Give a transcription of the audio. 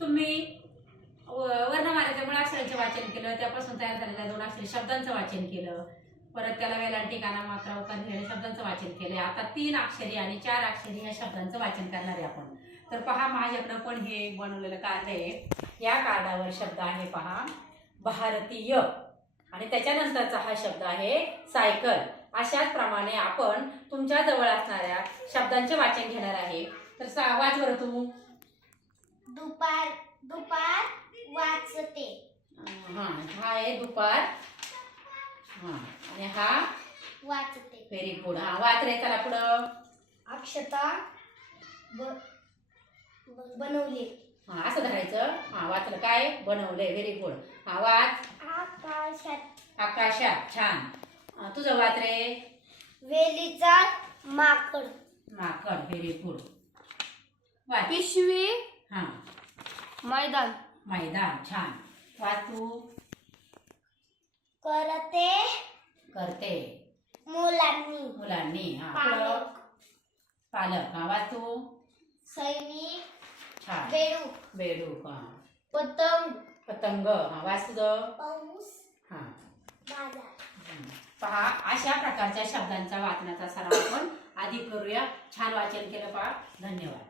तुम्ही वर्णमालेच्या मुळाक्षरांचे वाचन केलं, त्यापासून तयार झालेल्या 2 अक्षरी शब्दांचं वाचन केलं, परत त्याला वेलांटी काना मात्रा उकार ह्या शब्दांचं वाचन केलंय. आता 3 अक्षरी आणि 4 अक्षरी ह्या शब्दांचं वाचन करणार आहे आपण. तर पहा माझ्याकडं पण हे बनवलेलं कार्ड आहे. या कार्डावर शब्द आहे पहा भारतीय आणि त्याच्यानंतरचा हा शब्द आहे सायकल. अशाच प्रमाणे आपण तुमच्या जवळ असणाऱ्या शब्दांचे वाचन घेणार आहे. तर वाच बरं तू. दुपार दुपार वाचते. हा आहे दुपार. हा आणि हा वाचते. Very good. हा वाच रे. चला पुढं. अक्षता बनवले. हा असं धरायचं. हा वाचलं काय बनवलंय. Very good. हा वाच. आकाशात. आकाशात. छान. तुझं वाच रे. वेलीचा माकड. माकड. Very good. वाच. पिशवी. हा मैदान. मैदान. छान. वाच तू. करते. करते. मुलांनी. मुलांनी. हा पालक. पालक. हा वाच तू. सैनिक. छान. बेडूक. बेडूक. हा पतंग. पतंग. हा वाच तुझं. पाऊस. हा बाजार. पहा अशा प्रकारच्या शब्दांचा वाचनाचा सराव आपण आधी करूया. छान वाचन केलं पहा. धन्यवाद.